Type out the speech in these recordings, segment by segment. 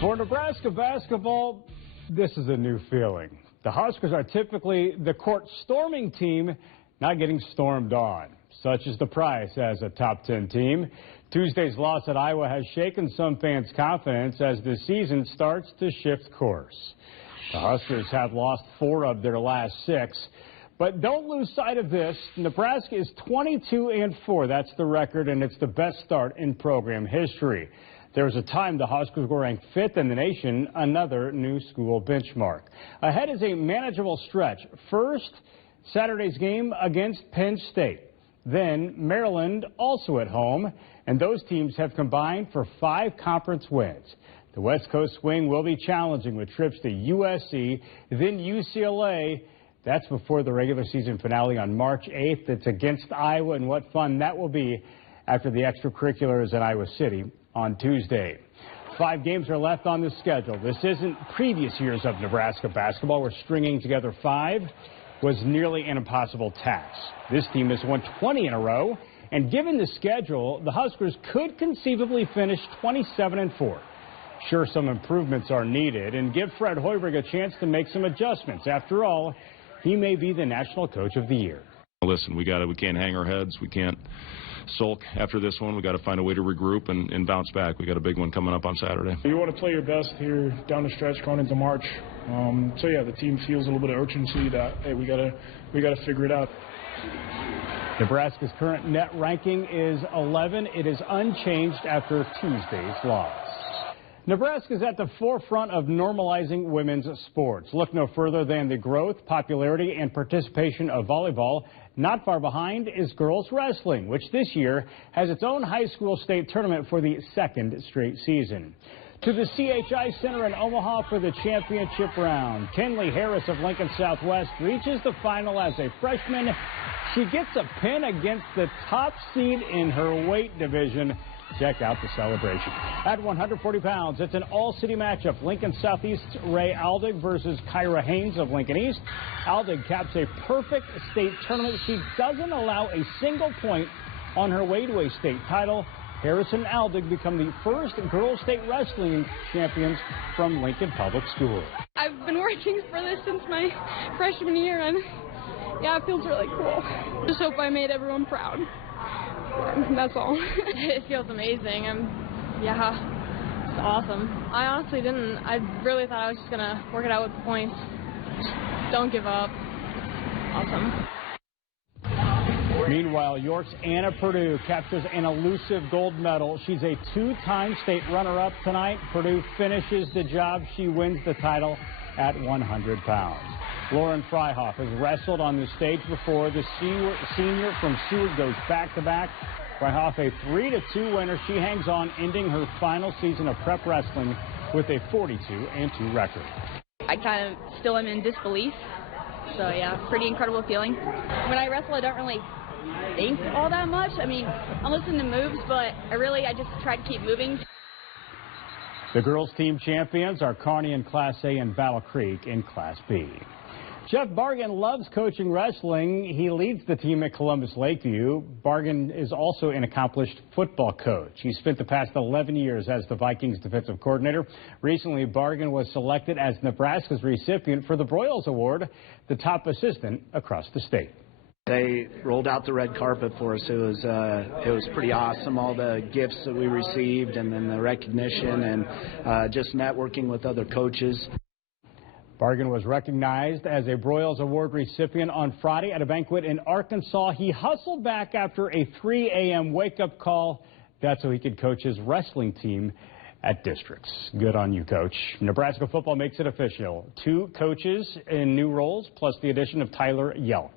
For Nebraska basketball, this is a new feeling. The Huskers are typically the court-storming team, not getting stormed on. Such is the price as a top 10 team. Tuesday's loss at Iowa has shaken some fans' confidence as the season starts to shift course. The Huskers have lost 4 of their last 6. But don't lose sight of this. Nebraska is 22-4. That's the record, and it's the best start in program history. There was a time the Huskers were ranked 5th in the nation, another new school benchmark. Ahead is a manageable stretch. First, Saturday's game against Penn State. Then Maryland, also at home, and those teams have combined for 5 conference wins. The West Coast swing will be challenging with trips to USC, then UCLA. That's before the regular season finale on March 8th. It's against Iowa, and what fun that will be after the extracurriculars in Iowa City on Tuesday. 5 games are left on the schedule. This isn't previous years of Nebraska basketball, where stringing together 5 was nearly an impossible task. This team has won 20 in a row, and given the schedule, the Huskers could conceivably finish 27-4. Sure, some improvements are needed, and give Fred Hoiberg a chance to make some adjustments. After all, he may be the National Coach of the Year. Listen, we can't hang our heads. We can't sulk after this one. We got to find a way to regroup and bounce back. We got a big one coming up on Saturday. You want to play your best here down the stretch going into March. So yeah, the team feels a little bit of urgency that hey, we gotta figure it out. Nebraska's current net ranking is 11. It is unchanged after Tuesday's loss. Nebraska is at the forefront of normalizing women's sports. Look no further than the growth, popularity, and participation of volleyball. Not far behind is girls wrestling, which this year has its own high school state tournament for the 2nd straight season. To the CHI Center in Omaha for the championship round. Kenley Harris of Lincoln Southwest reaches the final as a freshman. She gets a pin against the top seed in her weight division. Check out the celebration. At 140 pounds, it's an all-city matchup. Lincoln Southeast's Ray Aldig versus Kyra Haynes of Lincoln East. Aldig caps a perfect state tournament. She doesn't allow a single point on her way to a state title. Harris and Aldig become the first girls state wrestling champions from Lincoln Public Schools. I've been working for this since my freshman year, and yeah, it feels really cool. Just hope I made everyone proud. That's all. It feels amazing. Yeah, it's awesome. I honestly didn't. I really thought I was just going to work it out with the points. Just don't give up. Awesome. Meanwhile, York's Anna Purdue captures an elusive gold medal. She's a 2-time state runner-up tonight. Purdue finishes the job. She wins the title at 100 pounds. Lauren Freihoff has wrestled on the stage before. The senior from Seward goes back-to-back. Freihoff, a 3-2 winner. She hangs on, ending her final season of prep wrestling with a 42-2 record. I kind of still am in disbelief. So, yeah, pretty incredible feeling. When I wrestle, I don't really think all that much. I mean, I'm listening to moves, but I just try to keep moving. The girls' team champions are Kearney in Class A and Battle Creek in Class B. Jeff Bargan loves coaching wrestling. He leads the team at Columbus Lakeview. Bargan is also an accomplished football coach. He spent the past 11 years as the Vikings defensive coordinator. Recently, Bargan was selected as Nebraska's recipient for the Broyles Award, the top assistant across the state. They rolled out the red carpet for us. It was pretty awesome, all the gifts that we received and then the recognition and just networking with other coaches. Bargan was recognized as a Broyles Award recipient on Friday at a banquet in Arkansas. He hustled back after a 3 a.m. wake-up call. That's so he could coach his wrestling team at districts. Good on you, Coach. Nebraska football makes it official. 2 coaches in new roles, plus the addition of Tyler Yelk.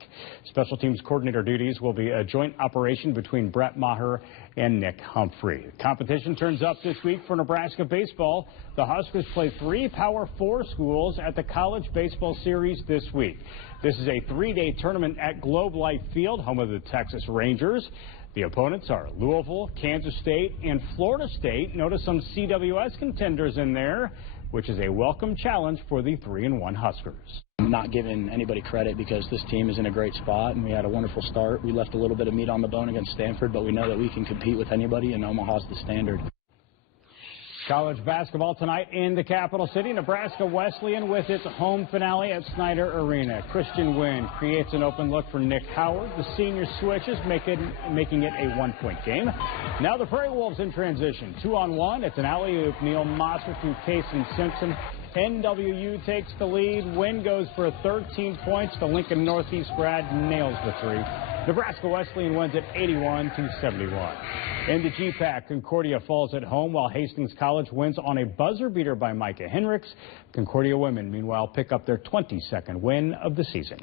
Special teams coordinator duties will be a joint operation between Brett Maher and Nick Humphrey. Competition turns up this week for Nebraska baseball. The Huskers play 3 Power 4 schools at the College Baseball Series this week. This is a 3-day tournament at Globe Life Field, home of the Texas Rangers. The opponents are Louisville, Kansas State, and Florida State. Notice some CWS contenders in there, which is a welcome challenge for the 3-1 Huskers. I'm not giving anybody credit because this team is in a great spot, and we had a wonderful start. We left a little bit of meat on the bone against Stanford, but we know that we can compete with anybody, and Omaha's the standard. College basketball tonight in the capital city. Nebraska Wesleyan with its home finale at Snyder Arena. Christian Wynn creates an open look for Nick Howard. The senior switches, making it a one-point game. Now the Prairie Wolves in transition. 2-on-1. It's an alley-oop. Neil Mosser through Kason Simpson. NWU takes the lead. Wynn goes for 13 points. The Lincoln Northeast grad nails the three. Nebraska Wesleyan wins at 81-71. In the GPAC, Concordia falls at home while Hastings College wins on a buzzer beater by Micah Henricks. Concordia women, meanwhile, pick up their 22nd win of the season.